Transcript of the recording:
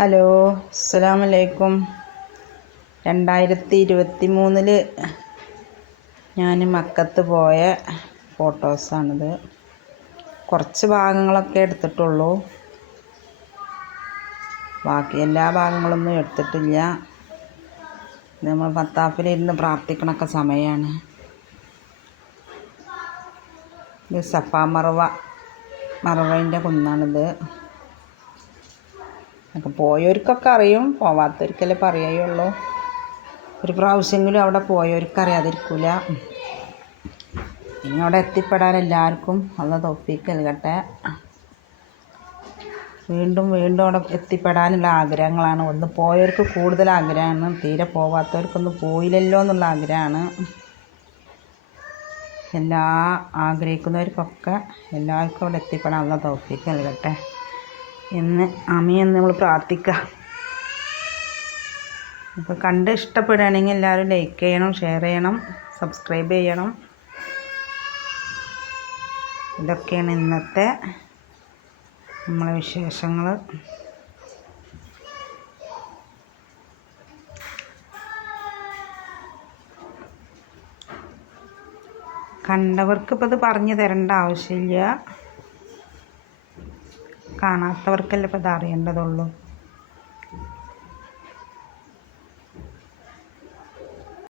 Hello, അസ്സലാമു അലൈക്കും. 2023 ഞാൻ മക്കത്ത് പോയ ഫോട്ടോസാണിത്. കുറച്ച് ഭാഗങ്ങളൊക്കെ എടുത്തിട്ടുള്ളൂ, ബാക്കി എല്ലാ ഭാഗങ്ങളൊന്നും എടുത്തിട്ടില്ല. നമ്മൾ മത്താഫിലിരുന്ന് പ്രാർത്ഥിക്കണൊക്കെ സമയമാണ്. ഇത് സഫാ മറവൻ്റെ കുന്നാണിത്. ഒക്കെ പോയവർക്കൊക്കെ അറിയും, പോവാത്തവർക്കല്ലേ പറയുള്ളൂ. ഒരു പ്രാവശ്യമെങ്കിലും അവിടെ പോയവർക്ക് അറിയാതിരിക്കില്ല. ഇനി അവിടെ എത്തിപ്പെടാൻ എല്ലാവർക്കും അള്ളാഹു തൗഫീഖ് നൽകട്ടെ. വീണ്ടും അവിടെ എത്തിപ്പെടാനുള്ള ആഗ്രഹങ്ങളാണ്. ഒന്ന് പോയവർക്ക് കൂടുതൽ ആഗ്രഹമാണ്, തീരെ പോവാത്തവർക്കൊന്നും പോയില്ലല്ലോ എന്നുള്ള ആഗ്രഹമാണ്. ആഗ്രഹിക്കുന്നവർക്കൊക്കെ എല്ലാവർക്കും അവിടെ എത്തിപ്പെടാൻ അള്ളാഹു തൗഫീഖ് നൽകട്ടെ എന്ന് ആമീൻ നമ്മൾ പ്രാർത്ഥിക്കുക. ഇപ്പോൾ കണ്ട് ഇഷ്ടപ്പെടുകയാണെങ്കിൽ എല്ലാവരും ലൈക്ക് ചെയ്യണം, ഷെയർ ചെയ്യണം, സബ്സ്ക്രൈബ് ചെയ്യണം. ഇതൊക്കെയാണ് ഇന്നത്തെ നമ്മളെ വിശേഷങ്ങൾ. കണ്ടവർക്കിപ്പോൾ ഇത് പറഞ്ഞു തരേണ്ട ആവശ്യമില്ല, കാണാത്തവർക്കല്ലേ ഇപ്പോൾ ഇത് അറിയേണ്ടതുള്ളൂ.